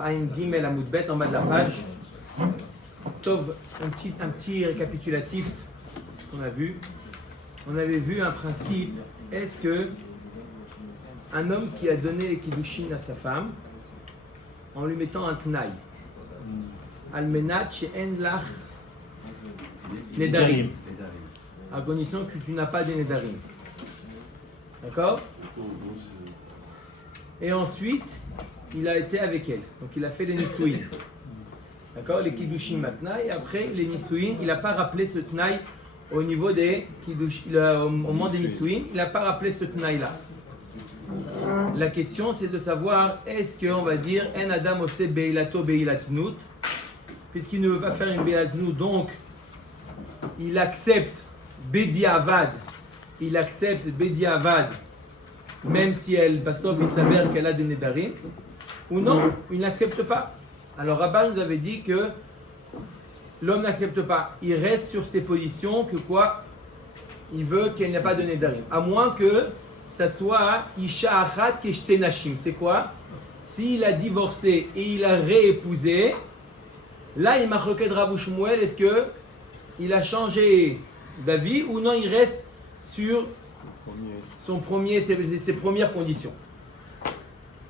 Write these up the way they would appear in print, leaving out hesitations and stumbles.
Aïn Gimel Amoudbet en bas de la page. Tov, un petit récapitulatif qu'on a vu. On avait vu un principe. Est-ce que un homme qui a donné les kiddushin à sa femme en lui mettant un tnaï, almenat she'en lach nedarim, à condition que tu n'as pas de nedarim. D'accord? Et ensuite, il a été avec elle. Donc il a fait les nisouin. D'accord? Les kiddushin maintenant. Et après, les nisouin, il n'a pas rappelé ce tnaï au niveau des kiddushin. Au moment des nisouin, il n'a pas rappelé ce tnaï-là. La question, c'est de savoir, est-ce qu'on va dire en adam ose beilato beilatznut, puisqu'il ne veut pas faire une beilatznut, donc il accepte bediavad, même si elle, Bassof, il s'avère qu'elle a des nedarim, ou non, il n'accepte pas. Alors Rabban nous avait dit que l'homme n'accepte pas, il reste sur ses positions, que quoi? Il veut qu'elle n'ait pas de nedarim, à moins que ça soit Isha Achat Keshte Nashim. C'est quoi? S'il a divorcé et il a réépousé, là il m'a requête Rav Shmuel, est-ce que il a changé d'avis ou non, il reste sur son premier, ses premières conditions.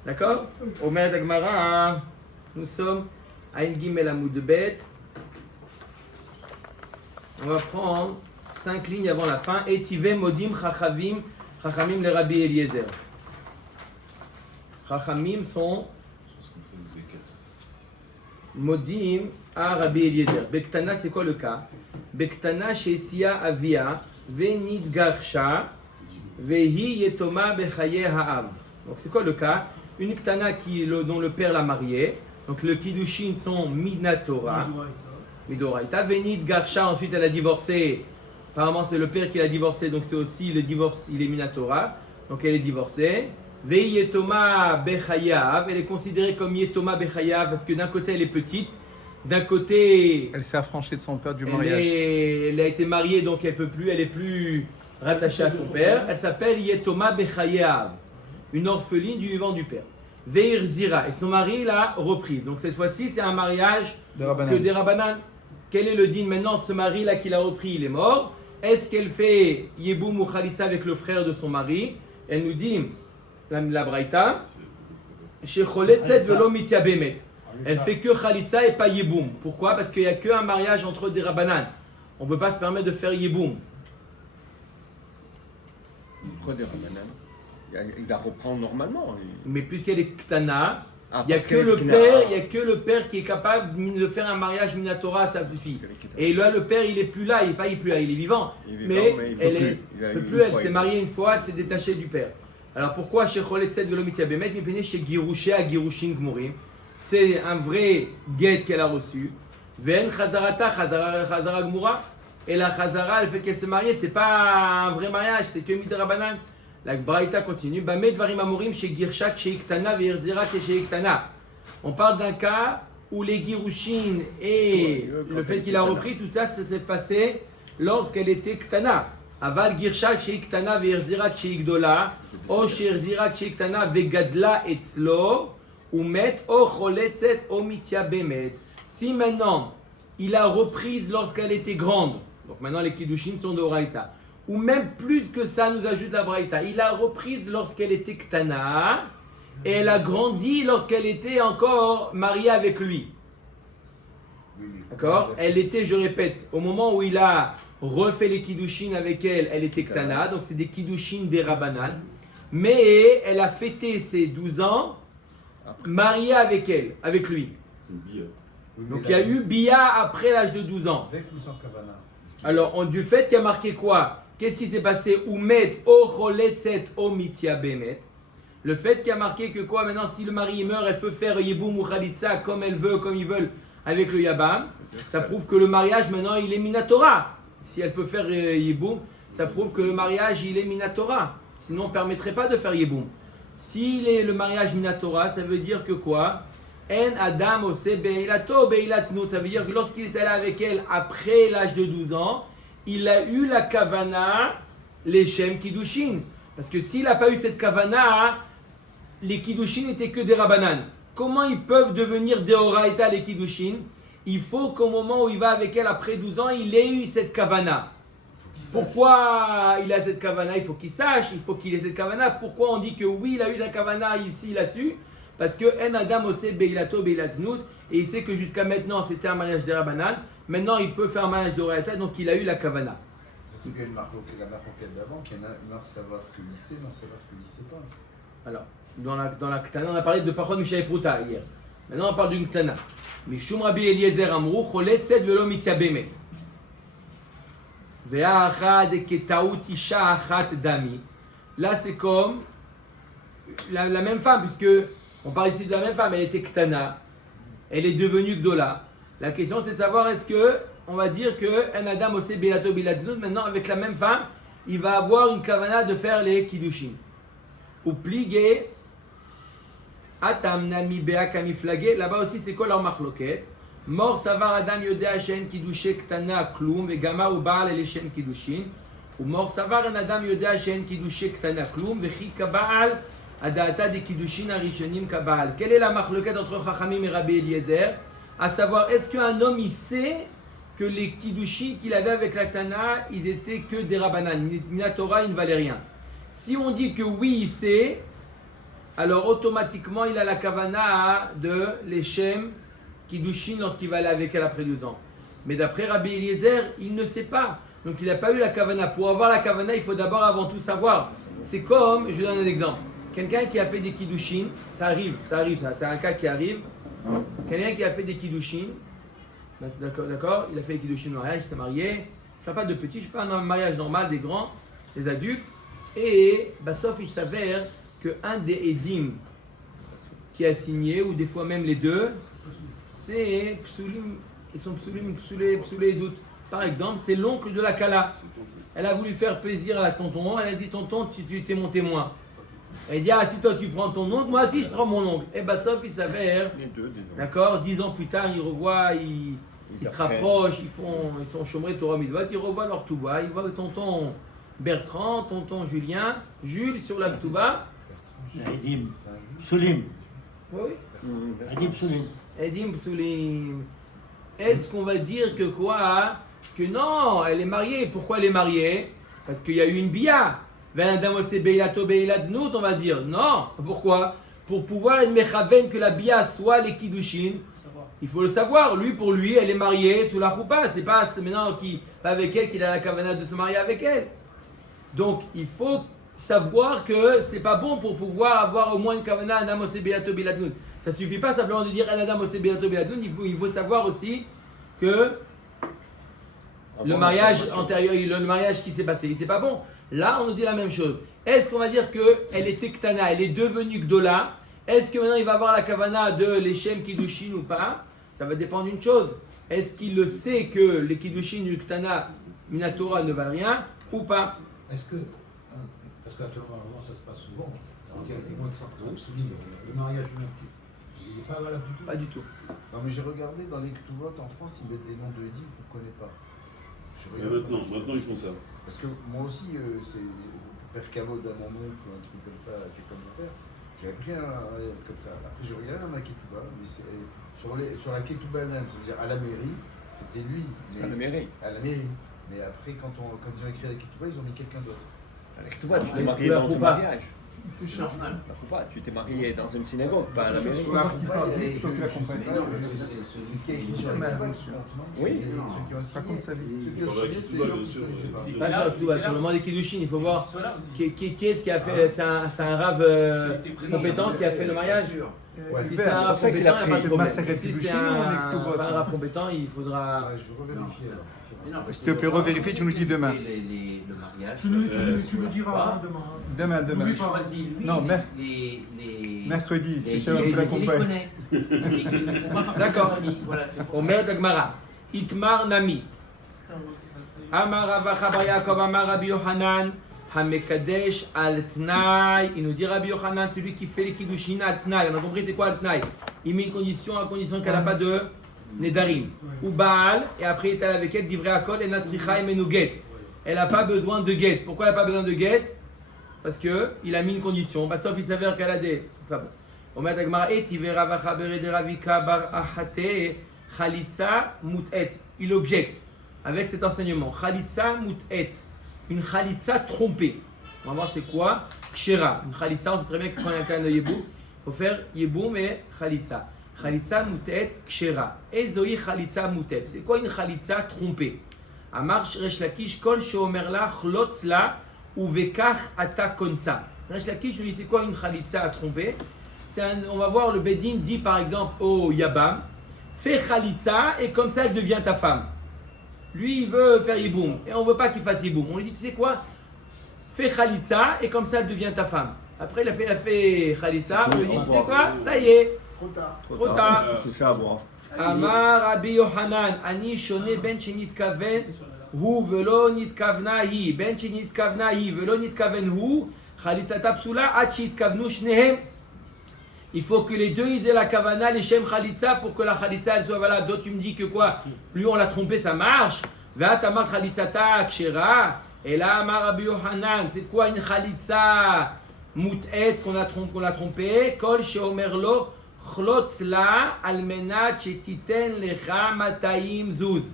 D'accord? Omer Dagmara, nous sommes à Ein Gimel Amoudbet. On va prendre 5 lignes avant la fin. Etive Modim Chachamim le Rabbi Eliezer. Chachamim sont Modim à Rabbi Eliezer. Bektana, c'est quoi le cas? Bektana Shesia Avia Venid Garsha Vehi Yetoma Bechaye Ha'av. Donc c'est quoi le cas? Une Ktana dont le père l'a mariée. Donc le Kiddushin sont Minatora. Midoraita. Venid Garsha, ensuite elle a divorcé. Apparemment, c'est le père qui l'a divorcé, donc c'est aussi le divorce, il est Minatora, donc elle est divorcée. Vei Yetoma Bechayav, elle est considérée comme Yetoma Bechayav parce que d'un côté elle est petite, d'un côté. Elle s'est affranchie de son père du mariage. Elle a été mariée, donc elle est plus rattachée à son père. Elle s'appelle Yetoma Bechayav, une orpheline du vivant du père. Veir Zira, et son mari l'a reprise. Donc cette fois-ci, c'est un mariage que des Rabbanan. Quel est le din maintenant? Ce mari-là qui l'a repris, il est mort. Est-ce qu'elle fait Yeboum ou Khalitsa avec le frère de son mari? Elle nous dit, la Braïta, elle fait que Khalitsa et pas Yeboum. Pourquoi? Parce qu'il n'y a qu'un mariage entre des Rabbanan. On ne peut pas se permettre de faire Yeboum. Pourquoi des Rabbanan? Il va reprendre normalement. Mais puisqu'elle est Ktana, il n'y a que le père qui est capable de faire un mariage Minatora à sa fille. Et là, le père, il n'est plus là, il est vivant. Mais elle s'est mariée une fois, elle s'est détachée du père. Alors pourquoi chez Choletzet Velomitia Bemet, mais chez Girouché à Girushin Gmurim, c'est un vrai guet qu'elle a reçu. Ven Chazarata, Chazara Gmura. Et la Chazara, le fait qu'elle s'est mariée, c'est pas un vrai mariage, c'est que Midrabanan. La Braïta continue. On parle d'un cas où les Girushin et le fait qu'il a repris, tout ça, ça s'est passé lorsqu'elle était Ktana. Aval Girshak chez Ktana ve'erzirat chez Igdola, o she'erzirat chez Ktana ve'gadla etzlo, ou met o choletzet o mitya bemet. Si maintenant il a reprise lorsqu'elle était grande, donc maintenant les Kiddushin sont de Braïta. Ou même plus que ça, nous ajoute la Braïta. Il a reprise lorsqu'elle était Ktana et elle a grandi lorsqu'elle était encore mariée avec lui. D'accord? Elle était, je répète, au moment où il a refait les Kiddushin avec elle, elle était Ktana, donc c'est des Kiddushin des Rabbanan. Mais elle a fêté ses 12 ans mariée avec elle, avec lui. Donc il y a eu Bia après l'âge de 12 ans. Avec ou sans Kavana? Alors, du fait qu'il y a marqué quoi? Qu'est-ce qui s'est passé? Oumet o choletzet o mitya bemet. Le fait qu'il y a marqué que quoi? Maintenant, si le mari meurt, elle peut faire Yeboum ou Khalitsa comme elle veut, comme ils veulent, avec le Yabam. Ça prouve que le mariage, maintenant, il est Minatora. Si elle peut faire Yeboum, ça prouve que le mariage, il est Minatora. Sinon, on ne permettrait pas de faire Yeboum. S'il est le mariage Minatora, ça veut dire que quoi? En Adam ose beilato beilatznut. Ça veut dire que lorsqu'il est allé avec elle après l'âge de 12 ans, il a eu la kavana, les shem kiddushin. Parce que s'il n'a pas eu cette kavana, les kiddushin n'étaient que des rabbanan. comment ils peuvent devenir Deoraita les Kiddushin? Il faut qu'au moment où il va avec elle après 12 ans, il ait eu cette kavana. Pourquoi il a cette kavana? Il faut qu'il sache, il faut qu'il ait cette kavana. Pourquoi on dit que oui, il a eu la kavana ici, il a su? Parce que En Adam Ose Beilato Beilatznout, et il sait que jusqu'à maintenant c'était un mariage de Rabbanan. Maintenant il peut faire un mariage d'Oraita, donc il a eu la kavana. C'est bien la marque d'avant, qu'il y en a marre savoir que lycée, marre savoir que lycée pas. Alors, dans la Ktana, on a parlé de Pachon Mishaï Pruta hier. Maintenant on parle d'une Ktana. Mishum Rabbi Eliezer Amrou, Cholet Tzed Velo Mitzia Bemet. Ve'achad Ketaout Isha Achat Dami. Là c'est comme la même femme, puisque on parle ici de la même femme, elle était Ktana, elle est devenue Gdola. La question c'est de savoir est-ce que, on va dire que un Adam Ose Belato Beladnout, maintenant avec la même femme, il va avoir une kavana de faire les Kiddushin. Ou pligé, Atam Nami Bea Kamiflagé, là-bas aussi c'est quoi leur machloket? Mort Savar Adam Yodea Shen Kiddushe Ktana Klum, et Gama ou Baal et Shen Kiddushin. Ou Mort Savar un Adam Yodea Shen Kiddushe Ktana Klum, et Chika Baal. Adata de Kiddushin Arishonim Kabbaal. Quelle est la marloquette entre Chachamim et Rabbi Eliezer? À savoir, est-ce qu'un homme il sait que les Kiddushin qu'il avait avec la Tana, ils étaient que des Rabbanan, la Torah, il ne valait rien. Si on dit que oui, il sait, alors automatiquement il a la Kavana de l'Echem Kiddushin lorsqu'il va aller avec elle après 12 ans. Mais d'après Rabbi Eliezer, il ne sait pas. Donc il n'a pas eu la Kavana. Pour avoir la Kavana, il faut d'abord avant tout savoir. C'est comme, je donne un exemple. Quelqu'un qui a fait des Kiddushin, ça arrive, c'est un cas qui arrive. Quelqu'un qui a fait des Kiddushin, d'accord, il a fait des Kiddushin au mariage, il s'est marié. Je ne parle pas de petits, je parle d'un mariage normal, des grands, des adultes. Et sauf il s'avère qu'un des Edim qui a signé, ou des fois même les deux, c'est Psulim, ils sont Psulé doutes. Par exemple, c'est l'oncle de la Kala. Elle a voulu faire plaisir à tonton, elle a dit tonton, tu es mon témoin. Elle dit, ah, si toi tu prends ton oncle, moi aussi je prends mon oncle. Et sauf il s'avère, d'accord, 10 ans plus tard, ils revoient, ils se rapprochent, ils sont chômés Torah Mitzvot, ils revoient leur Touba, ils voient tonton Bertrand, tonton Jules sur la Touba. Edim Psulim. Oui. Edim Psulim. Edim Psulim. Est-ce qu'on va dire que quoi? Que non, elle est mariée. Pourquoi elle est mariée? Parce qu'il y a eu une bia. On va dire non. Pourquoi? Pour pouvoir être mechaven que la bia soit les kiddushin, il faut le savoir. Lui, pour lui, elle est mariée sous la choupa. C'est pas maintenant qu'il va avec elle qu'il a la kavana de se marier avec elle. Donc, il faut savoir que c'est pas bon pour pouvoir avoir au moins une kavana Adam Ose Beato Beladnout. Ça suffit pas simplement de dire Adam Ose Beato Beladnout. Il faut savoir aussi que le mariage antérieur, le mariage qui s'est passé, il n'était pas bon. Là, on nous dit la même chose. Est-ce qu'on va dire qu'elle était Ktana, elle est devenue Gdola? Est-ce que maintenant il va avoir la kavana de l'Echem Kiddushin ou pas? Ça va dépendre d'une chose. Est-ce qu'il le sait que les Kiddushin du Ktana, Minatora ne valent rien ou pas? Est-ce que, parce qu'actuellement ça se passe souvent, le mariage humain, il n'est pas valable du tout? Pas du tout. Non mais j'ai regardé dans les Ktuvot en France, ils mettent des noms de Edim qu'on ne connaît pas. Maintenant ils font ça. Parce que moi aussi, c'est pour faire caveau à mon oncle ou un truc comme ça, qui est comme mon père, j'avais pris un comme ça. Après j'ai regardé un Ketouba, mais sur la Ketouba même, c'est-à-dire à la mairie, c'était lui. À la mairie. À la mairie. Mais après, quand ils ont écrit la Ketouba, ils ont mis quelqu'un d'autre. Tu t'es marié dans un mariage. C'est normal. Tu t'es marié dans une synagogue, pas à la mairie. Sur la Ketouba, c'est ce qui est écrit sur la Ketouba qui compte, non? Oui. Ceux qui ont signé, c'est les gens qui ne connaissaient pas. Pas sur la Touba, sur le moment des Kiddushin, il faut voir qui est-ce qui a fait. C'est un rave compétent qui a fait le mariage. Si c'est un rave compétent, il n'y a pas de problème. Si c'est pas un rave compétent, il faudra. Je vais revérifier alors. S'il te plaît, revérifie, tu nous dis demain. Le mariage. Tu nous diras demain. Demain. Lui choisit, lui, Non, mercredi, c'est chez la compagne. D'accord. Voilà, c'est pour Omer Dagmara. Itmar Nami. Amar Rava Chabar Yaakov Amar Rabbi Yohanan. Hamekadesh al Tnaï. Il nous dit Rabbi Yohanan, celui qui fait les Kiddushin al Tnaï. On a compris c'est quoi al Tnaï? Il met une condition à condition qu'elle n'a pas de Nedarim. Ou Baal, et après il est allé avec elle, Divrei Akol et Natsricha et Menuget. Elle n'a pas besoin de guet. Pourquoi elle n'a pas besoin de guet? Parce qu'il a mis une condition. Sauf il s'avère qu'elle a des. Omet Agmara et Tivera Vachabere de Ravika Bar Ahate Khalitsa Mut'et. Il objecte avec cet enseignement. Khalitsa Mut'et. Une Khalitsa trompée. On va voir c'est quoi. Kshera. Une Khalitsa, on sait très bien que quand il y a un cas de Yeboum, il faut faire Yeboum et Khalitsa. Khalitsa Mut'et Kshera. Ezoi Khalitsa Mut'et. C'est quoi une Khalitsa trompée? Amar Resh Lakish Kol Sheomerla Chlotzla Uvekach Ata Konsa. Resh Lakish lui dit c'est quoi une Khalitsa à tromper? On va voir le Bedin dit par exemple au Yabam, fais Khalitsa et comme ça elle devient ta femme. Lui il veut faire Yiboum et on ne veut pas qu'il fasse Yiboum. On lui dit tu sais quoi, fais Khalitsa et comme ça elle devient ta femme. Après il a fait Khalitsa, on lui dit tu sais quoi, ça y est. Trop tard. Je me fais avoir. Amar Rabbi Yohanan, Ani Shone Ben Shenit Kaven, Hu Velo Nit Kavna Hi, Ben Shenit Kavna Hi, Velo Nit Kaven Hu, Khalitsa Tapsula, Achit Kavnu Shnehem. Il faut que les deux ils aient la kavana, les shem khalitsa, pour que la khalitsa elle soit valable. D'autres tu me dis que quoi, lui on l'a trompé, ça marche. Va tamar khalitzata kshera. Et là, Amar Rabbi Yohanan, c'est quoi une khalitsa mut'et qu'on a trompé? Kol sheomerlo chlotzla almenat shetiten lecha matayim zuz.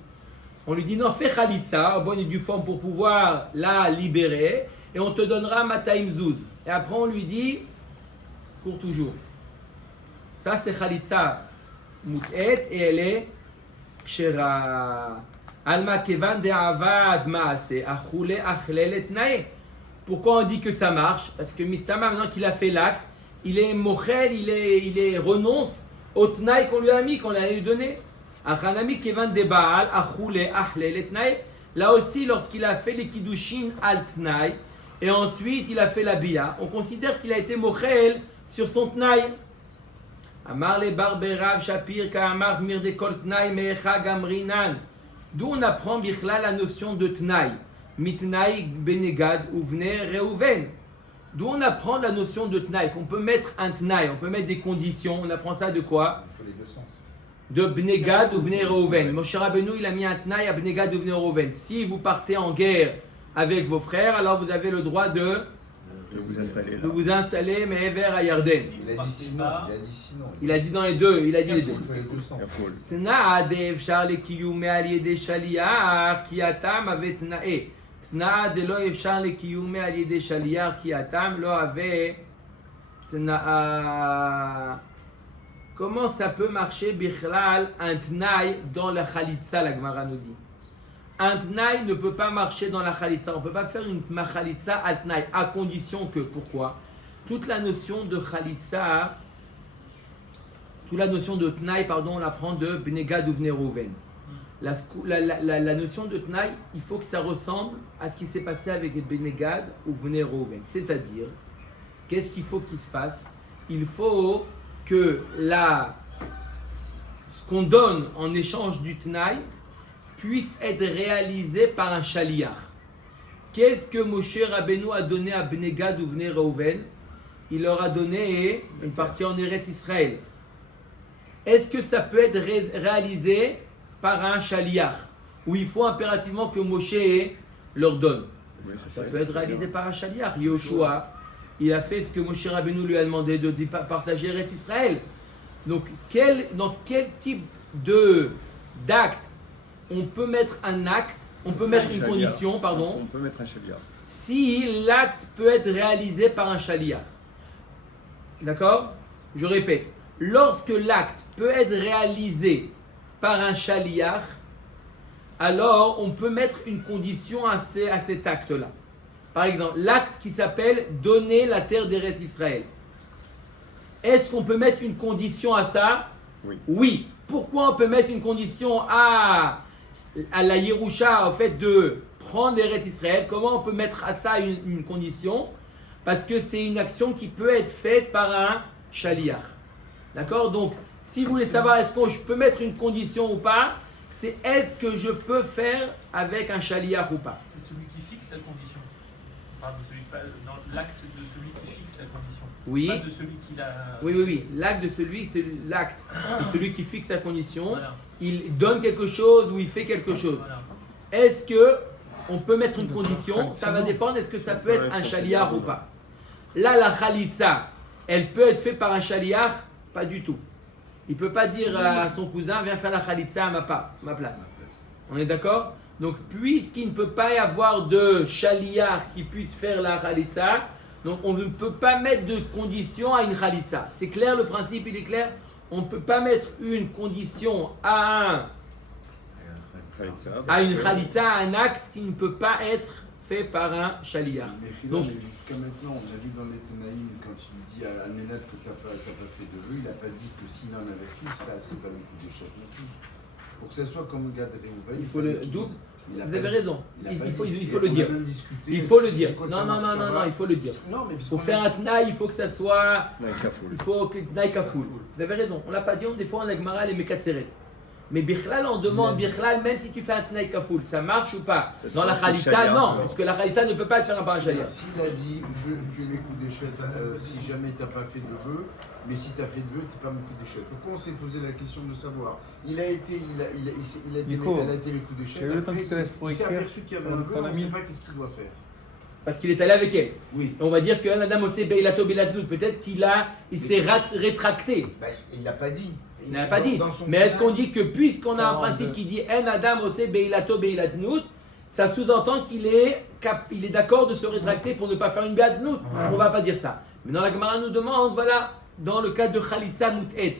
On lui dit non, fais khalitsa, bonne et due forme pour pouvoir la libérer, et on te donnera matayim zuz. Et après on lui dit, pour toujours. Ça c'est khalitsa mut'et et elle est kshera. Alma kevan de avad maase achule achlel etnae. Pourquoi on dit que ça marche? Parce que Mistama, maintenant qu'il a fait l'acte, il est mochel, il renonce au tnaï qu'on lui a mis, qu'on lui a donné. Achanami kevan de baal achule achlel etnae. Là aussi, lorsqu'il a fait les kiddushin al tnaï et ensuite il a fait la bia, on considère qu'il a été mochel sur son tnaï. Amar le barberav shapir ka amar mir de kol tnaï mecha gamrinan. D'où on apprend bichla la notion de tnaï, mitnaï benegad uvne reuven. D'où on apprend la notion de tnaï, qu'on peut mettre un tnaï, on peut mettre des conditions. On apprend ça de quoi? Il faut les deux sens. De benegad uvne reuven. Moshe Rabbeinu il a mis un tnaï à benegad uvne reuven. Si vous partez en guerre avec vos frères, alors vous avez le droit de vous installer, mais vers à Yarden. Il a dit sinon. Il a dit dans les deux. Il a dit les deux. Il faut les deux sens. Tna'a de efshar le kiyume al yede shaliach ki atam ave tna'e. Tna'a de lo efshar le kiyume al yede shaliach ki atam lo ave tna'a. Comment ça peut marcher bichlal un tnaï dans la khalitsa, la Gemara nous dit. Un tnaï ne peut pas marcher dans la khalitsa. On ne peut pas faire une khalitsa al tnaï, à condition que, pourquoi? Toute la notion de khalitsa, toute la notion de tnaï, pardon, on la prend de benegad ou vne rouven. La notion de tnaï, il faut que ça ressemble à ce qui s'est passé avec benegad ou vne rouven. C'est-à-dire, qu'est-ce qu'il faut qu'il se passe? Il faut que ce qu'on donne en échange du tnaï puisse être réalisé par un shaliach. Qu'est-ce que Moshe Rabbeinu a donné à Benegad ou Vnei Reuven? Il leur a donné une partie en Eretz Israël. Est-ce que ça peut être réalisé par un shaliach, où il faut impérativement que Moshe leur donne? Ça peut être réalisé par un shaliach. Yoshua, il a fait ce que Moshe Rabbeinu lui a demandé de partager Eretz Israël. Donc, dans quel type d'acte on peut mettre un acte, on peut mettre une condition, pardon. On peut mettre un shaliach. Si l'acte peut être réalisé par un shaliach. D'accord? Je répète. Lorsque l'acte peut être réalisé par un shaliach, alors on peut mettre une condition à cet acte-là. Par exemple, l'acte qui s'appelle donner la terre d'Eretz Israël. Est-ce qu'on peut mettre une condition à ça? Oui. Oui. Pourquoi on peut mettre une condition à la Yerusha, au fait de prendre Eretz Israël? Comment on peut mettre à ça une condition? Parce que c'est une action qui peut être faite par un shaliach. D'accord? Donc, si vous voulez savoir est-ce que je peux mettre une condition ou pas, c'est est-ce que je peux faire avec un shaliach ou pas? C'est celui qui fixe la condition. On parle dans l'acte de celui qui fixe la condition. Oui. Pas de celui qui l'a. Oui. L'acte de celui, c'est l'acte de celui qui fixe la condition. Voilà. Il donne quelque chose ou il fait quelque chose. Voilà. Est-ce que on peut mettre une condition? Ça va dépendre. Est-ce que ça peut être un shaliach ou pas? Là, la khalitsa, elle peut être faite par un shaliach? Pas du tout. Il ne peut pas dire à son cousin, viens faire la khalitsa à ma place. On est d'accord? Donc, puisqu'il ne peut pas y avoir de shaliach qui puisse faire la khalitsa, donc on ne peut pas mettre de condition à une khalitsa. C'est clair, le principe, il est clair? On ne peut pas mettre une condition à une khalitsa, à un acte qui ne peut pas être fait par un shaliach. Donc, jusqu'à maintenant, on a vu dans les Tanaïm, quand il dit à Alménat que tu n'as pas fait de vœux, il n'a pas dit que s'il en avait fait, ça ne serait pas le coup de choc non plus. Pour que ça soit comme Gad Réhouven, il faut le double. Vous avez raison. Il faut le dire. Il faut le dire. Non, il faut le dire. Pour faire un tnaï, il faut que ça soit. Il faut que tnaï kafoul. Vous avez raison. On l'a pas dit. Des fois, on a Gemara les mekatseret. Mais bichlal, on demande bichlal, même si tu fais un tnaï kafoul, ça marche ou pas? Dans la khalitsa, non, parce que la khalitsa ne peut pas être faite par un shaliach. S'il a dit, tu es mes coups d'échelle, si jamais tu n'as pas fait de vœux, mais si tu as fait de vœux, tu n'es pas mes coups d'échelle. Pourquoi on s'est posé la question de savoir? Il a été mes coups d'échelle. Il s'est aperçu qu'il y avait un vœu, on ne sait pas qu'est-ce qu'il doit faire. Parce qu'il est allé avec elle. Oui. On va dire qu'un Adam Osé Beilato Beilatout, peut-être il s'est rétracté. Il ne l'a pas dit. Il n'a pas dit. Mais est-ce qu'on dit que puisqu'on a un principe qui dit En Adam Osé Beilato Beilatnout, ça sous-entend qu'il est d'accord de se rétracter pour ne pas faire une Beatznout? On ne va pas dire ça. Mais dans la Gemara nous demande, voilà, dans le cas de Khalitsa Moutet,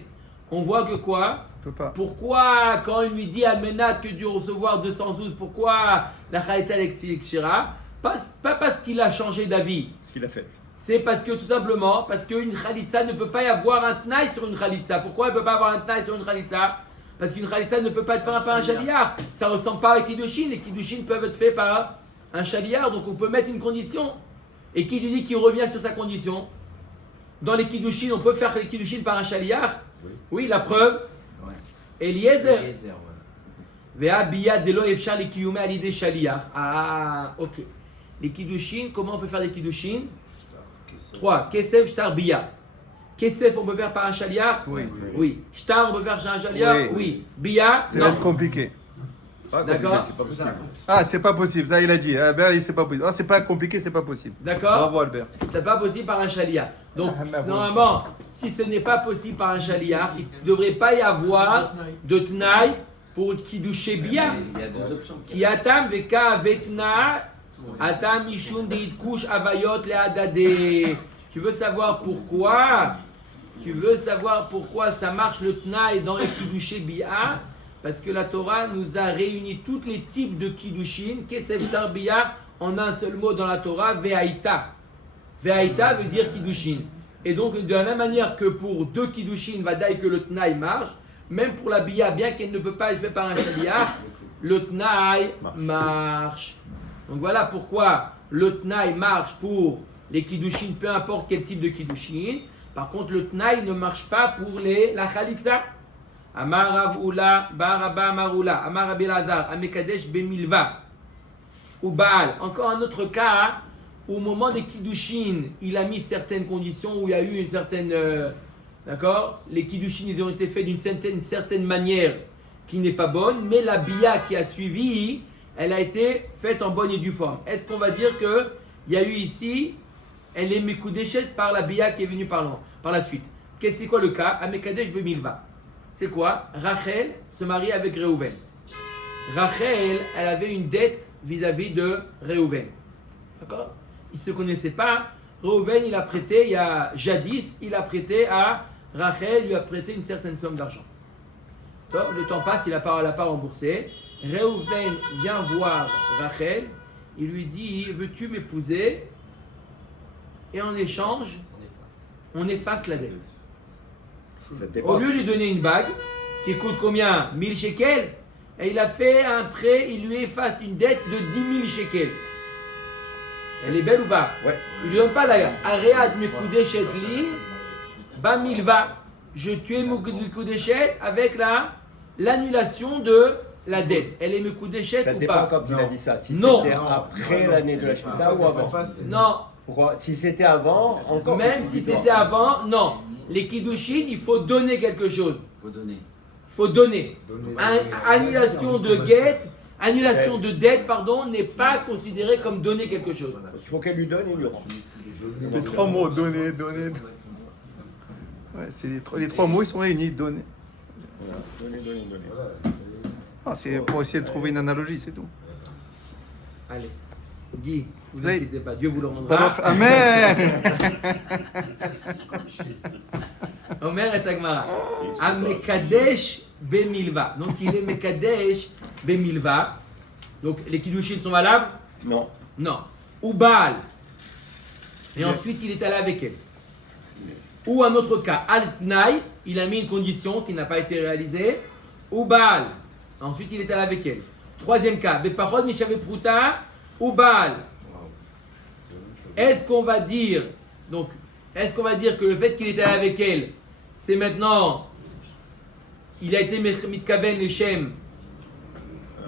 on voit que quoi? Pourquoi, quand il lui dit à Menat que Dieu recevoir 212, pourquoi la Khalitsa Alexira? Pas parce qu'il a changé d'avis. Ce qu'il a fait. C'est parce que tout simplement, parce qu'une khalitsa ne peut pas y avoir un tnaï sur une khalitsa. Pourquoi il ne peut pas avoir un tnaï sur une khalitsa? Parce qu'une khalitsa ne peut pas être faite par un shaliar. Ça ne ressemble pas à kiddushin. Les kiddushin peuvent être faits par un shaliar, donc on peut mettre une condition. Et qui lui dit qu'il revient sur sa condition? Dans les kiddushin, on peut faire les kiddushin par un shaliar? Oui, la preuve. Eliezer. Vea biya delo efshar li kiyume alide shaliar. Ah, ok. Les kiddushin, comment on peut faire des kiddushin? 3. Kesef, shtar, biya. Kesef, on peut faire par un shaliar? Oui. Shtar, on peut faire par un shaliar? Oui. Biya? Ça va être compliqué. D'accord? C'est pas possible. Ça, il a dit. Albert, c'est pas possible. C'est pas compliqué, c'est pas possible. D'accord? Bravo, Albert. C'est pas possible par un shaliar. Donc, normalement, si ce n'est pas possible par un shaliar, il ne devrait pas y avoir de tnaï pour kiddushé biya. Il y a deux options. Qui atam veka vetna. Atam mishum deitkush avayot leadade. Tu veux savoir pourquoi? Tu veux savoir pourquoi ça marche le tnaï dans les kiddushé biya? Parce que la Torah nous a réuni tous les types de kiddushin, kesef tarbiya, en un seul mot dans la Torah, ve'aïta. Ve'aïta veut dire kiddushin. Et donc de la même manière que pour deux kiddushin, vadaï que le tnaï marche, même pour la biya, bien qu'elle ne peut pas être faite par un shaliach, le tnaï marche. Donc voilà pourquoi le tnaï marche pour les kiddushin, peu importe quel type de kiddushin. Par contre, le tnaï ne marche pas pour la khalitsa. Amar Rav Ula, Baraba Marula, Amar Rabbi Lazar, Amekadesh Bemilva, ou Baal. Encore un autre cas où au moment des kiddushin, il a mis certaines conditions, où il y a eu une certaine... d'accord? Les kiddushin, ils ont été faits d'une certaine manière qui n'est pas bonne, mais la biya qui a suivi, elle a été faite en bonne et due forme. Est-ce qu'on va dire qu'il y a eu ici, elle est mekudeshet par la biya qui est venue par la suite? C'est quoi le cas? Amekadesh Bemilva. C'est quoi? Rachel se marie avec Réhouven. Rachel, elle avait une dette vis-à-vis de Réhouven. D'accord? Ils ne se connaissaient pas. Réhouven, il a prêté, jadis, il a prêté à Rachel, lui a prêté une certaine somme d'argent. Le temps passe, il n'a pas remboursé. Réhouven vient voir Rachel, il lui dit, veux-tu m'épouser? Et en échange, on efface la dette. Au lieu de lui donner une bague qui coûte combien? 1000 shekels, et il a fait un prêt, il lui efface une dette de 10 000 shekels. Elle est belle ou pas? Ouais. Il ne lui donne pas la Aread Mekudeshet li, Bamilva. Je tue Mekudeshet avec l'annulation de la dette. Elle est Mekudeshet ou pas? Ça dépend quand il a dit ça. Si Non. c'était après l'année de la Shemitah ou avant? Non. Pourquoi? Si c'était avant, encore. Même si c'était avant, non. Les kiddushin, il faut donner quelque chose. Il faut donner. Annulation de dette, n'est pas considérée comme donner quelque chose. Il faut qu'elle lui donne et il lui rend. Les 3 mots, donner. Ouais, c'est les trois mots, ils sont réunis. Donner. Voilà. Donner. Voilà. Ah, c'est pour essayer de trouver une analogie, c'est tout. Allez, Guy, vous Allez. inquiétez pas, Dieu vous le rendra. Alors, Amen. Omer et Agmara. Amekadesh Bemilva. Donc il est Mekadesh Bemilva. Donc les Kiddushin sont valables? Non. Non. Ou Baal. Et ensuite il est allé avec elle. Ou un autre cas, Al-Tnaï, il a mis une condition qui n'a pas été réalisée. Ou Baal. Ensuite il est allé avec elle. Troisième cas, Bepachod Mishave Pruta ou Baal. Est-ce qu'on va dire que le fait qu'il était allé avec elle, c'est maintenant, il a été mitkaven Leshem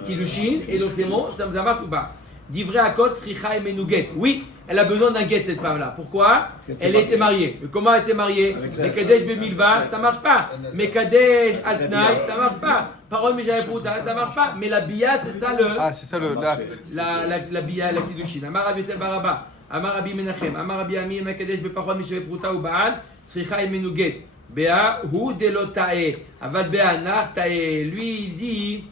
Kiddushin, et donc c'est bon, ça marche ou pas? Divrei Akol Tzricha et Menuget. Oui, elle a besoin d'un get, cette femme-là. Pourquoi? Elle était mariée. Mais comment elle était mariée? Mekadesh Bemilva, ça marche pas. Mekadesh Altnaï, ça marche pas. Parole Mijay Pruta, ça marche pas. Mais la bia, c'est ça le. Ah, c'est ça l'acte. La bia, la Kiddushin. Amar Rabbi Yosef Baraba, Amar Rabbi Menachem, Amar Rabbi Ami, Mekadesh Bepachod Mijay Pruta ou Baal, Tzricha et Menuget. Béa, hu delo tae. Avad Béa, nar tae. Lui, il dit.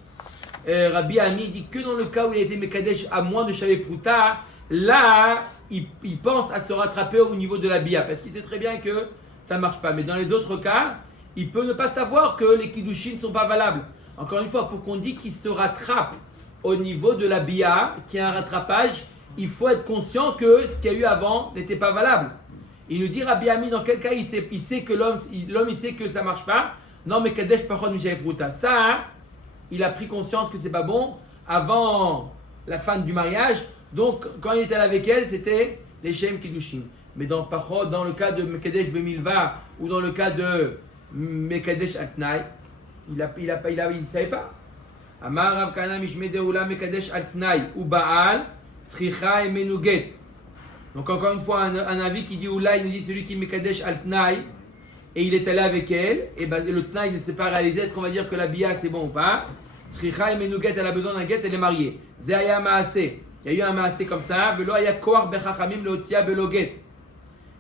Rabbi Ami dit que dans le cas où il a été Mekadesh à moins de Shavé Pruta, là, il pense à se rattraper au niveau de la Bia, parce qu'il sait très bien que ça ne marche pas. Mais dans les autres cas, il peut ne pas savoir que les Kiddushin ne sont pas valables. Encore une fois, pour qu'on dise qu'il se rattrape au niveau de la Bia, qu'il y a un rattrapage, il faut être conscient que ce qu'il y a eu avant n'était pas valable. Il nous dit, Rabbi Ami, dans quel cas il sait que l'homme il sait que ça ne marche pas. Non, Mekadesh Pachod Mishavé Pruta. Ça, il a pris conscience que c'est pas bon avant la fin du mariage. Donc, quand il était avec elle, c'était les Shem Kiddushin. Mais dans le cas de Mekadesh Bemilva ou dans le cas de Mekadesh Altnaï, il savait pas. Amar Rav Kana Mishme Deula Mekadesh Altnaï ou Baal Tzricha et Menuget. Donc, encore une fois, un avis qui dit Oula, il nous dit celui qui Mekadesh Altnaï et il est allé avec elle, et ben le Tnaï ne s'est pas réalisé. Est-ce qu'on va dire que la Bia c'est bon ou pas? Tzricha et Menuget, elle a besoin d'un get, elle est mariée. Zéaya Maasé. Il y a eu un maasé comme ça, Velo aya koar bechachamim leotzia belo get.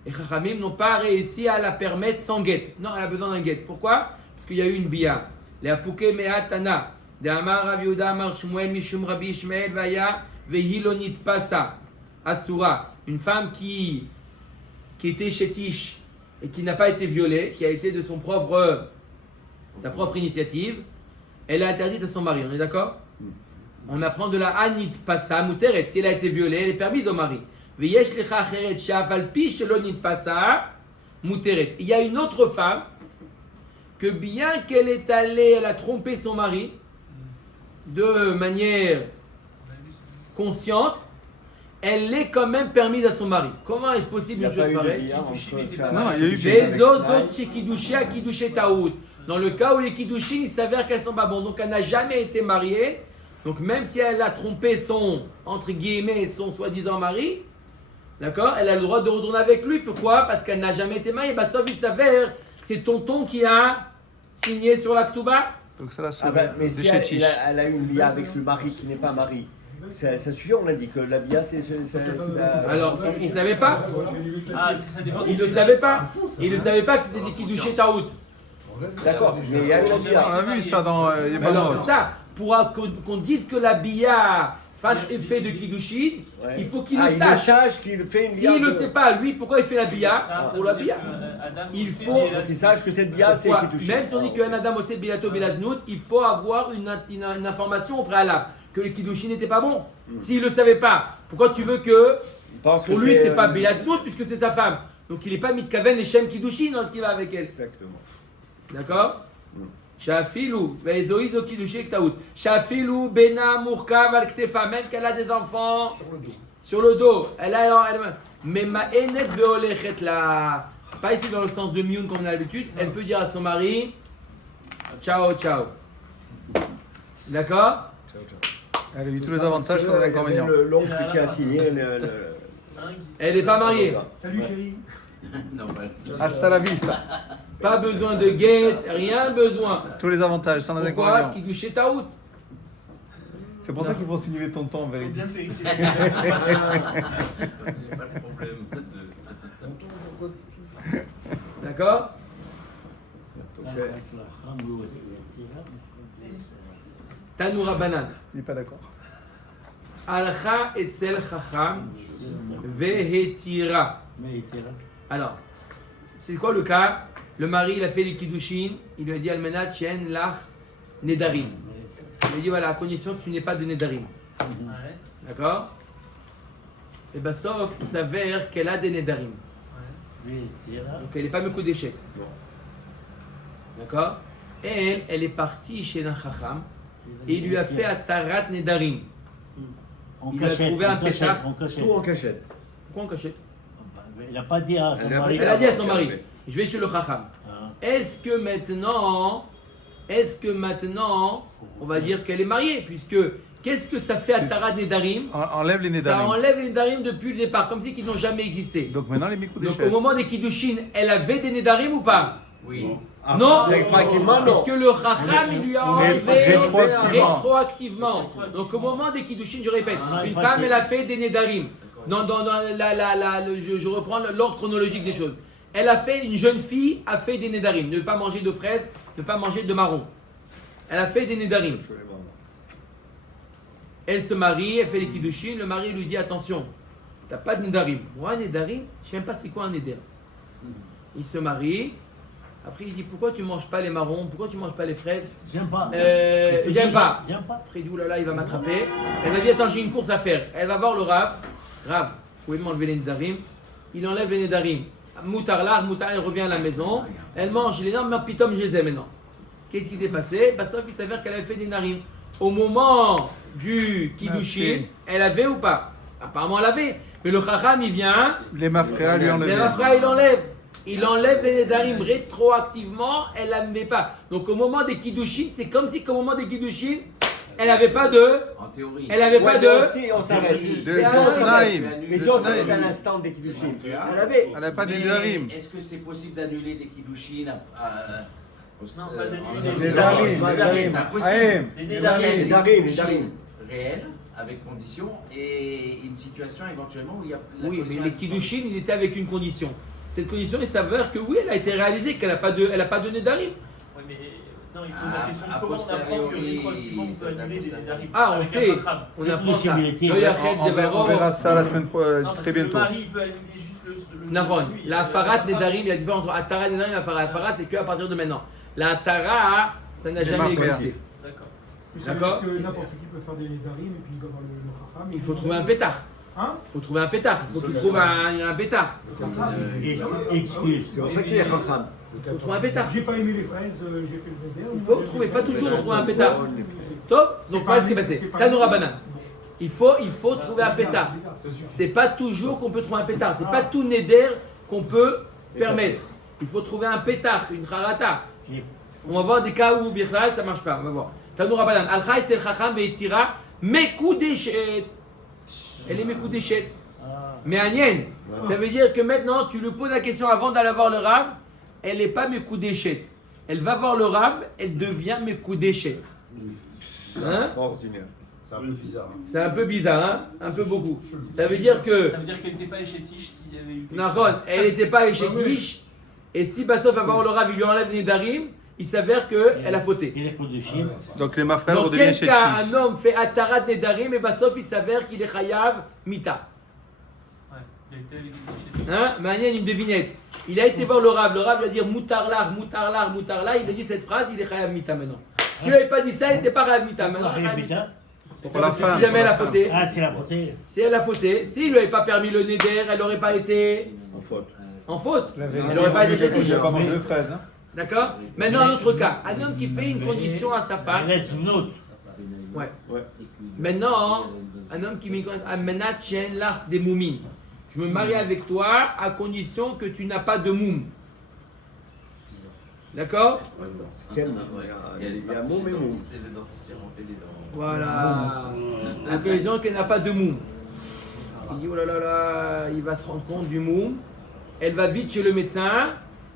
Les chachamim n'ont pas réussi à la permettre sans get. Non, elle a besoin d'un get. Pourquoi? Parce qu'il y a eu une bia. Les apuke me'atana. De Amar Rav Yehuda Amar Shmuel Mishum Rabbi Ishmael Vaya Vehilonit Pasa Asura. Une femme qui était chétiche et qui n'a pas été violée, qui a été de sa propre initiative, elle est interdite à son mari. On est d'accord? On apprend de la Anit Pasa Muteret. Si elle a été violée, elle est permise au mari. Il y a une autre femme que bien qu'elle est allée, elle a trompé son mari de manière consciente, elle est quand même permise à son mari. Comment est-ce possible une chose pareille? Non, il y a eu Dans le cas où les Kiddushin, il s'avère qu'elles sont pas bonnes. Donc elle n'a jamais été mariée. Donc même si elle a trompé son, entre guillemets, son soi-disant mari, d'accord, elle a le droit de retourner avec lui. Pourquoi? Parce qu'elle n'a jamais été mariée. Sauf il s'avère que c'est tonton qui a signé sur la Ktuba. Donc ça l'a Ah sauvé. mais si elle a eu une bia avec le mari qui n'est pas mari, ça suffit, on a dit que la bia c'est... Alors, il ne savait pas. Ah, ça dépend. Il ne savait pas. Il ne savait pas que c'était des Kiddushé Taout. D'accord, mais il y a eu la bia. On a vu ça dans les Alors Banot. c'est ça. Pour qu'on dise que la bia fasse effet de Kiddushin, il faut qu'il le sache. sache qu'il fait une bia. S'il ne le sait pas, lui, pourquoi il fait la bia? Pour la bia. Il faut qu'il sache que cette bia c'est Kiddushin. même si on dit qu'un Adam aussi bilato bilaznout, il faut avoir une information au préalable que le Kiddushin n'était pas bon. S'il ne le savait pas, pourquoi tu veux que pour lui c'est pas bilaznout puisque c'est sa femme. Donc il n'est pas mitkaven et shem Kiddushin dans ce qui va avec elle. Exactement. D'accord? Shafilou, vezoizo Kiddushin ktaout. Shafilou bena murkav al ktefa, même qu'elle a des enfants sur le dos. Elle a mais ma enet veolechet la. Pas ici dans le sens de mioun comme on a l'habitude. Elle peut dire à son mari ciao ciao. D'accord? Elle a eu tous les avantages sans les inconvénients. L'oncle qui a signé Elle n'est pas mariée. Salut chérie. Non, voilà. Hasta la vista. Pas besoin de guette, rien besoin. Tous les avantages sans les Pourquoi? inconvénients. Kiddushin Taout. C'est pour ça qu'ils vont signer les tontons en Faut vérité. bien vérifier. Il n'y a pas de problème. D'accord? Tanoura Banan. Il n'est pas d'accord. Alcha etzel chacham vehetira. Alors, c'est quoi le cas? Le mari, il a fait les kiddushin, il lui a dit Almenat shen lach nedarim. Il lui a dit voilà, à condition que tu n'aies pas de nedarim. Ouais. D'accord? Et bien, sauf qu'il s'avère qu'elle a des nedarim. Donc elle n'est pas mekou d'échec. D'accord? Et elle est partie chez un chacham et il lui a fait atarat nedarim. Il a trouvé un pétard. Tout en cachette. Pourquoi en cachette? Il n'a pas dit à son mari. Elle a dit à son mari, je vais chez le chacham. Est-ce que maintenant, on va dire qu'elle est mariée, puisque qu'est-ce que ça fait atarat nedarim? Enlève les Ça Nédarim. enlève les nedarim depuis le départ, comme si qu'ils n'ont jamais existé. Donc maintenant les Mikou Donc d'échec. au moment des kiddushin, elle avait des nedarim ou pas? Oui. Non, Rétroactivement, non. puisque le chacham il lui a enlevé Rétroactivement. Donc au moment des kiddushin, je répète, une femme elle a fait des nedarim. Je reprends l'ordre chronologique des choses. Elle a fait, une jeune fille a fait des nedarim. Ne pas manger de fraises, ne pas manger de marron. Elle a fait des nedarim. Elle se marie, elle fait les kiddushin. Le mari lui dit attention, t'as pas de nedarim. Moi, nedarim, je sais même pas c'est quoi un neder. Il se marie. Après, il dit pourquoi tu manges pas les marrons? Pourquoi tu manges pas les fraises? J'aime pas. J'aime pas. J'aime pas. Après, il dit oulala, il va m'attraper. Elle va dire attends, j'ai une course à faire. Elle va voir le Rav. Rav, vous pouvez m'enlever les nedarim. Il enlève les nedarim. Moutarlar, elle revient à la maison. Elle mange les normes, mais pitom, je les ai maintenant. Qu'est-ce qui s'est passé? Bah, sauf il s'avère qu'elle avait fait des narim. Au moment du kiddushin, elle avait ou pas? Apparemment, elle avait. Mais le chacham, il vient. Les Mafréa lui Les enlèvent. mafra, il enlève. Il enlève les nedarim rétroactivement, elle ne met pas. Donc au moment des kiddushin, c'est comme si qu'au moment des kiddushin, elle n'avait pas de. En théorie. Elle n'avait pas de. Si on s'arrête. De Et alors, Snaïm. Mais si on s'arrête à l'instant des kiddushin, elle avait. Elle n'a pas de Mais Nédarim. Est-ce que c'est possible d'annuler des kiddushin Non, pas d'annuler des des Nédarim. C'est impossible. Ahem. Des Il y a Nédarim. des Nédarim, kiddushin Nédarim. réels, avec condition, et une situation éventuellement où il y a. la Oui, mais condition les est kiddushin, il était avec une condition. Cette condition, il s'avère que oui, elle a été réalisée, qu'elle n'a pas de, elle a pas de nedarim. Oui, mais non, il pose la question A comment on apprend que posteriori, rétroactivement on peut ça annuler des peut Nédarim Ah, on avec sait. un chacham. On apprend ça. possibilité. Lo yachet On devaro. verra ça la semaine Non, parce très que le bientôt. mari il peut annuler juste le Naron, lui, la farat nedarim, il y a différence entre atara et nedarim et la farat. La farat, c'est qu'à partir de maintenant. La atara, ça n'a Les jamais mafréas. existé. D'accord. Ça veut D'accord. dire que n'importe qui peut faire des Nédarim et puis il doit avoir le Chacham. Il faut trouver un pétard. Hein? Il faut trouver un pétard. Il faut qu'il trouve un pétard. Excuse. C'est pour ça qu'il est racham. Il faut trouver un pétard. J'ai pas aimé les fraises, j'ai fait le Néder. Il faut trouver, pas toujours trouver un pétard. Top. Donc voilà ce qui s'est passé. Tanoura Banan. Il faut trouver un pétard. C'est pas toujours qu'on peut trouver un pétard. C'est pas tout Neder qu'on peut permettre. Il faut trouver un pétard, une harata. On va voir des cas où Birchal ça marche pas. On va voir. Tanoura Banan. Al-Khaït el Chacham ve'etira mekou déchet. Elle est mekou déchet. Mais Agnès, ça veut dire que maintenant tu lui poses la question avant d'aller voir le Rav. Elle n'est pas mekou déchet. Elle va voir le Rav, elle devient mekou déchet. Hein? Extraordinaire. C'est un peu bizarre. Hein. C'est un peu bizarre, hein? Un peu beaucoup. Ça veut dire que Ça veut dire qu'elle n'était pas échétiche s'il y avait eu. Naron, elle n'était pas échétiche. Et si Bassof va voir le Rav, il lui enlève les Nedarim, il s'avère qu'elle a fauté. Il est pour de Chine. Donc les Mafréa Dans redeviennent quel chez cas un homme fait Atarat Nedarim et Bassof il s'avère qu'il est Chayav Mita? Ouais, il a été avec une échétiche. Hein? Mais Agnès, une devinette. Il a été voir le Rav lui a dit Moutarlar, Moutarlar, Moutarlar. Il a dit cette phrase, il est Chayav Mita maintenant. Si il n'avait pas dit ça, il n'était pas Chayav Mita. Maintenant, Chayav Mita. Pour la Parce que fin. si jamais elle a pour la fin. fauté, Ah, c'est la fautée. si elle a fauté, s'il lui avait pas permis le Neder, elle n'aurait pas été En faute. en faute. Il Elle n'aurait pas été n'a échétiche. pas mangé de fraises. Hein. D'accord? Maintenant, un autre cas. Un homme qui fait une condition à sa femme. Il reste une autre. Ouais. Ouais. Maintenant, un homme qui me dit Amenat shen lach des moumines. Je me marie avec toi à condition que tu n'as pas de moum. D'accord? Il y a mot mais mot. C'est le dentiste qui en fait des dents. Voilà. À condition qu'elle n'a pas de moum. Il dit oh là là là, il va se rendre compte du moum. Elle va vite chez le médecin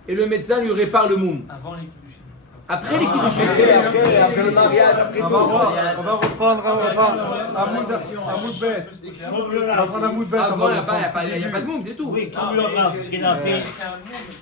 et le médecin lui répare le moum. Avant les kiddushin. Après les kiddushin. Après le mariage, après On tout. va voir, on va reprendre Amoud Bet. On va prendre Amoud Bet. Avant, il n'y a pas de moum, c'est tout. Oui, comme le rave qu'il a C'est fait. un monde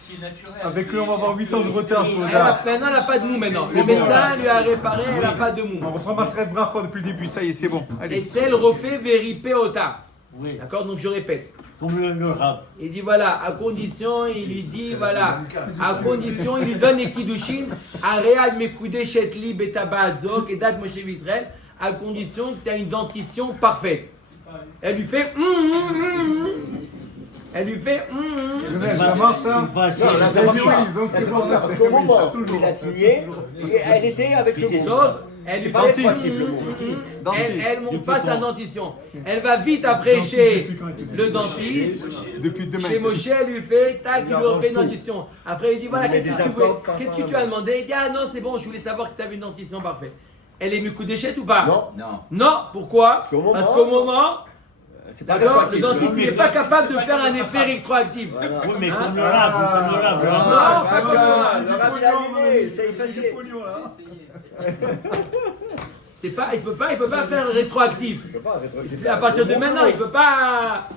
qui est naturel. Avec lui, on va avoir 8 ans de retard sur le Maintenant, gars. elle n'a pas de moum maintenant. C'est Le bon. médecin lui a réparé, elle n'a pas de On moum. reprend Masret Brachot depuis le début, ça y est, c'est bon. Et Allez. tel refait véripé ota. Oui, D'accord, donc je répète. comme le rave. Il dit voilà, à condition, il lui dit voilà, à condition, il lui donne les kiddushin, Aread Mekudé Shetli Betaba Zok et Dat Moshe Israël, à condition que tu as une dentition parfaite. Elle lui fait Elle lui fait Le mec, ça marche ça? Une fois, c'est- Non, là, ça Il a marche dit pas. oui, donc c'est bon, ça Parce c'est qu'au oui, ça moment où toujours. il a signé, elle était avec le monde. Sauf, elle lui Dentiste. fait elle monte pas sa dentition. Elle va vite après chez le dentiste. Depuis demain. Chez Moshe, elle lui fait, tac, il lui refait une dentition. Après, il dit, voilà, qu'est-ce que tu as demandé? Il dit, ah non, c'est bon, je voulais savoir que tu avais une dentition parfaite. Elle est Mikoudéchette ou pas? Non. Non. Non, pourquoi? Parce qu'au moment, C'est pas d'accord, rétroactif. le dentiste n'est pas capable de faire un effet rétroactif. Voilà. Oui, mais Hein? comme le rave, comme le rave. Non, pas comme Le rab, il a annulé, c'est effacé. C'est pas, il peut pas faire un rétroactif. Je peux pas rétroactiver. À partir de maintenant, il peut pas.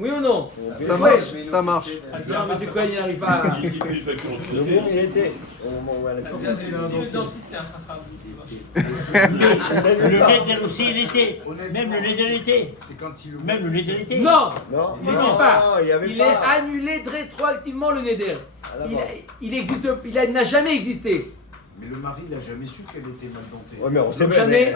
Oui ou non? Ça marche, ça marche. Non, mais c'est quoi, il n'arrive pas à. Il fait une facture en Le monde, il était au moment où elle a signé. Si le dentiste c'est un chacham, Le neder aussi, il était. Même le neder, il était. C'est quand il le Même le neder, il était. Non, Non, il n'était pas. il y avait Il pas. est annulé rétroactivement le Neder. À la Il, mort. il n'a jamais existé. Mais le mari, il a jamais su qu'elle était mal dentée. Ouais, mais on sait Donc bien. jamais.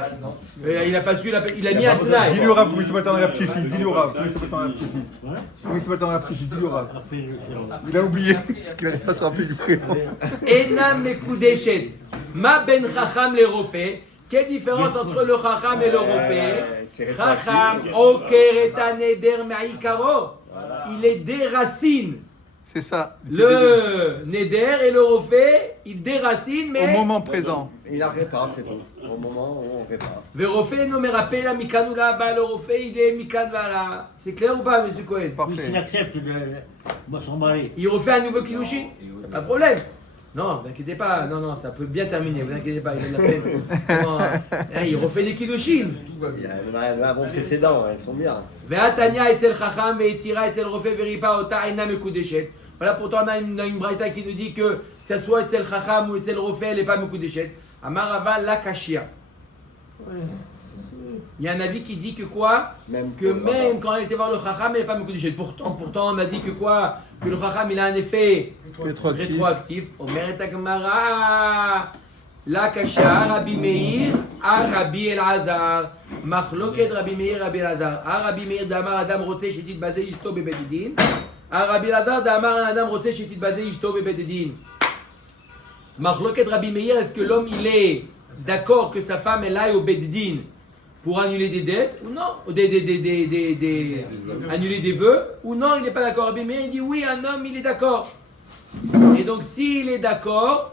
Il n'a pas su, il a mis un tenaille. Dis-lui au rap comment il s'appelle ton petit-fils. Dis-lui au rap comment il s'appelle ton petit-fils. Voilà. Comment il s'appelle ton petit-fils. Dis-lui au rap. Après, je- Il a oublié parce qu'il n'arrive pas à se rappeler du prénom. Enam Mekudeshet. Ma ben Chacham le Rofé. Quelle différence entre le Chacham et le Rofé? C'est rétroactif. Chacham, Oker et Neder Maïkaro. Il est déracine. C'est ça. depuis le Le Neder et le Rofé, il déracine, début. Au mais. moment présent. Il a répare, c'est tout. Au moment où on répare. Verofé no me rappelle la Mikanoula, bah le Rofé, il est Mikanvala. C'est clair ou pas, monsieur Cohen? Oui, s'il Parfait. accepte moi, son mari. Il refait un nouveau Kilouchi? Pas de problème. Non, vous inquiétez pas. Non, ça peut bien terminer. Vous inquiétez pas, il a de la peine. Non, il refait des Kilouchin. Tout va bien. L'avant précédent, elles sont bien. Ve'atania etel chacham ve'etira etel refait veripa ota ena mekudeshet. Voilà, pourtant on a une braïta qui nous dit que ça soit etel chacham ou etel refait, elle n'est pas mekudeshet. Amarava la kashia. Il y a un avis qui dit que quoi? Que même quand elle était voir le chacham, elle n'est pas mekudeshet. Pourtant, on a dit que quoi? Que le chacham il a un effet rétroactif. Omer et Gemara. La kasha Rabbi Meir à Rabbi Elazar. Machloket Rabbi Meir Rabbi Elazar. À Rabbi Meir d'Amar Adam Rotse Shetit Bazé Ishto Bebedidin. À Rabbi Elazar d'Amar Adam Rotse Shetit Bazé Ishto Bebedidin. Machloket Rabbi Meir, est-ce que l'homme il est d'accord que sa femme elle aille au Bedidin pour annuler des dettes ou non? Annuler des vœux ou non? Il n'est pas d'accord. Rabbi Meir il dit oui, un homme il est d'accord. Et donc s'il est d'accord,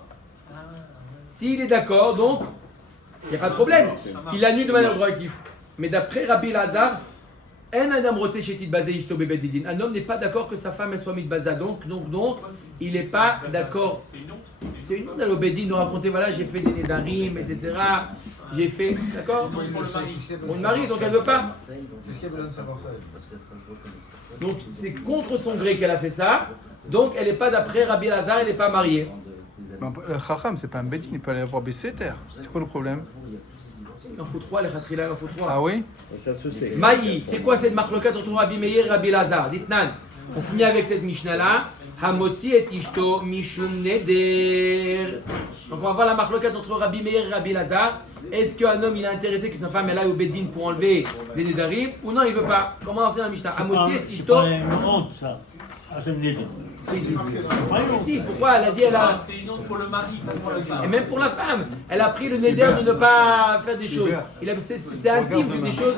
donc il n'y a pas de problème. Il annule de manière rétroactive. Mais d'après Rabbi Elazar, un homme n'est pas d'accord que sa femme elle soit mitbaza. Donc, il n'est pas d'accord. C'est une honte. C'est une honte d'aller au Bedin de raconter voilà, j'ai fait des nedarim, etc. J'ai fait. D'accord? Pour le mari. Pour le mari, donc elle ne veut pas. Qu'est-ce qu'il y a besoin de savoir ça? Donc c'est contre son gré qu'elle a fait ça. Donc elle n'est pas d'après Rabbi Elazar, elle n'est pas mariée. Le Chacham, c'est pas un Bedin, il peut aller voir Besséter. C'est quoi le problème? Il en faut trois, les khatrila, il en faut trois. Ah oui? Et ça se sait. Maï, c'est quoi cette marloquette entre Rabbi Meir et Rabbi Elazar? Dites-nan, on finit avec cette Mishnah-là. Hamotzi et Ishto Mishum Neder. Donc on va voir la marloquette entre Rabbi Meir et Rabbi Elazar. Est-ce qu'un homme il est intéressé que sa femme elle aille au Bedin pour enlever les Nedarim ou non il veut pas? Comment c'est la Mishnah? Hamotzi et C'est Ishto. pas une honte, ça. Ah, c'est une neder. Si, pourquoi? Elle a dit, elle a. C'est une honte pour le mari, pas pour la femme. Et même pour la femme, elle a pris le neder de ne pas faire des choses. C'est intime, c'est des choses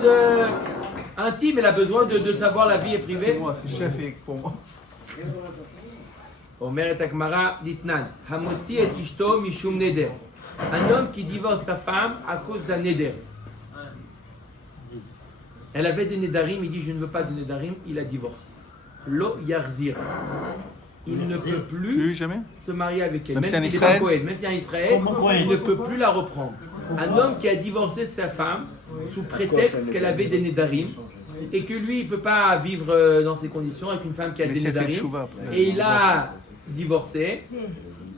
intimes. Elle a besoin de savoir la vie est privée. C'est moi, c'est chef et pour moi. Omer et Akmara ditnan. Hamotzi et ishto mishum neder. Un homme qui divorce sa femme à cause d'un neder. Elle avait des nedarim, il dit je ne veux pas de nedarim, il la divorce. Lo yarzir. il ne peut Plus plus jamais. se marier avec elle. Même si en s'il est Israël pas Kohen, même si en Israël, Comment Kohen? il ne peut plus la reprendre. Un homme qui a divorcé de sa femme sous prétexte qu'elle avait des nédarim et que lui, il ne peut pas vivre dans ces conditions avec une femme qui a Mais des si elle fait nédarim tchouva après. et il a divorcé,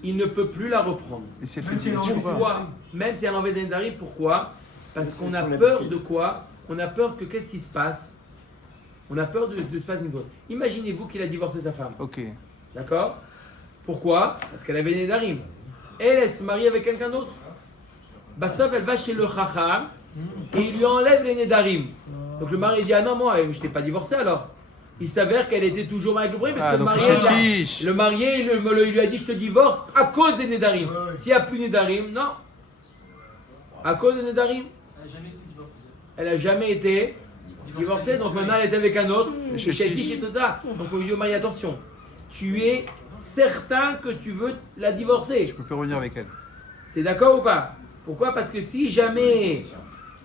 il ne peut plus la reprendre. Et si elle Même fait si elle en fait Pourquoi? Même si elle enlève des nédarim, pourquoi? Parce qu'on a peur de quoi? On a peur que qu'est-ce qui se passe? On a peur de se passer une chose. Imaginez-vous qu'il a divorcé sa femme. Ok. D'accord? Pourquoi? Parce qu'elle avait des nédarim. Elle se marie avec quelqu'un d'autre. Bassov, elle va chez le chacham et il lui enlève les nédarim. Donc le mari dit: ah non, moi, je t'ai pas divorcé alors. Il s'avère qu'elle était toujours mariée avec le premier parce Ah, que donc le marié, il lui a dit: je te divorce à cause des nédarim. S'il n'y a plus de nédarim, non. À cause des nédarim. Elle n'a jamais été divorcée, donc maintenant elle est avec un autre. Et tout ça. Donc on lui dit au mari: attention, tu es certain que tu veux la divorcer. Je peux plus revenir avec elle. Tu es d'accord ou pas? Pourquoi? Parce que si jamais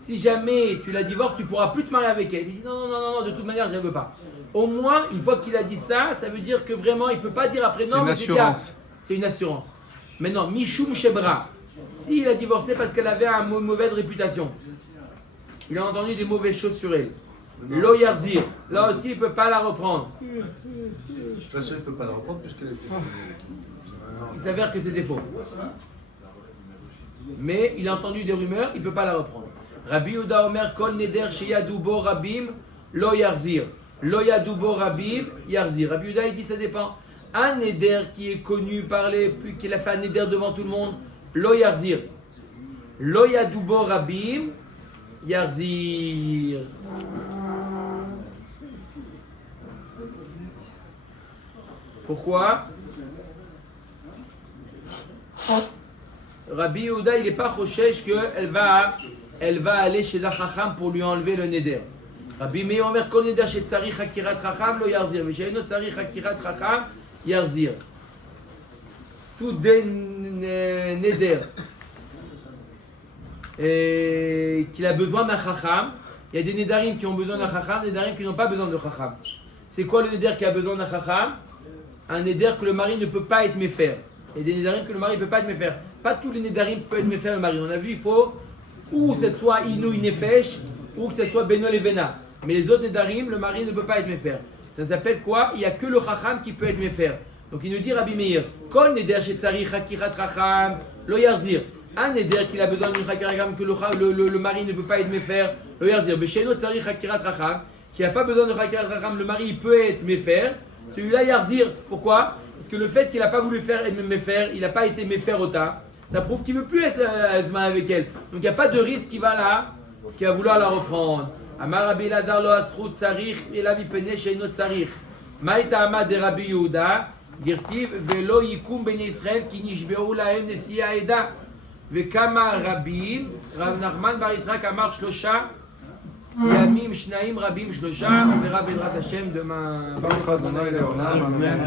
tu la divorces, tu ne pourras plus te marier avec elle. Il dit: non, de toute manière, je ne la veux pas. Au moins, une fois qu'il a dit ça, ça veut dire que vraiment, il ne peut pas dire après non. C'est une assurance. C'est une assurance. Maintenant, Mishum Shebra, s'il a divorcé parce qu'elle avait une mauvaise réputation, il a entendu des mauvaises choses sur elle. Lo Yarzir, là aussi, il ne peut pas la reprendre. De toute façon, il ne peut pas la reprendre puisqu'elle était. Il s'avère que c'était faux. Mais il a entendu des rumeurs, il ne peut pas la reprendre. Rabbi Yehuda Omer Kol Neder Sheyadubo Rabim Lo Yarzir. Lo Yadubo Rabim Yarzir. Rabbi Yehuda, il dit ça dépend. Un Neder qui est connu par qu'il a fait un Neder devant tout le monde, Lo Yarzir. Lo Yadubo Rabim Yarzir. Pourquoi? Rabbi Yehuda, il n'est pas chochesh qu'elle va aller chez la Chacham pour lui enlever le neder. Rabbi Meir Omer Kol neder chez Tzarich Hakirat Chacham lo yarzir. Mais chez notre Tzarich Hakirat Chacham yarzir. Tout des neder qu'il a besoin d'un Chacham. Il y a des nedarim qui ont besoin d'un Chacham, des nedarim qui n'ont pas besoin de Chacham. C'est quoi le neder qui a besoin d'un Chacham? Un neder que le mari ne peut pas être méfer. Et des nedarim que le mari ne peut pas être méfer. Pas tous les nedarim peuvent être méfer le mari. On a vu, il faut ou que ce soit inouï nefesh, ou que ce soit benol et vena. Mais les autres nedarim, le mari ne peut pas être méfer. Ça s'appelle quoi? Il n'y a que le chacham qui peut être méfer. Donc il nous dit Rabbi Meir, kol neder shetzarich hakirat chacham lo yarzir. Un neder qu'il a besoin d'une hakirat chacham que le mari ne peut pas être méfer, lo yarzir. Mais chez notre tzarich hakirat chacham, qui n'a pas besoin de hakirat chacham, le mari peut être méfer. Celui-là yarzir. Pourquoi? Parce que le fait qu'il n'a pas voulu faire méfer, il n'a pas été méfer ota, ça prouve qu'il ne veut plus être Azma avec elle. Donc il n'y a pas de risque qui va vouloir la reprendre. Amar Rabbi Lazar lo asrut tsarich ela mipnei sheino tsarich. Ma'ita amad de Rabbi Yehuda dirtiv velo yikum ben Israël ki nishbeu lahem nesiya eda. Vekama Rabim Rav Nachman bar Yitzhak amar shlosha yamim shnaim rabim shlosha. On verra Bezrat Hashem demain. Baruch Adonai le'olam. Amen.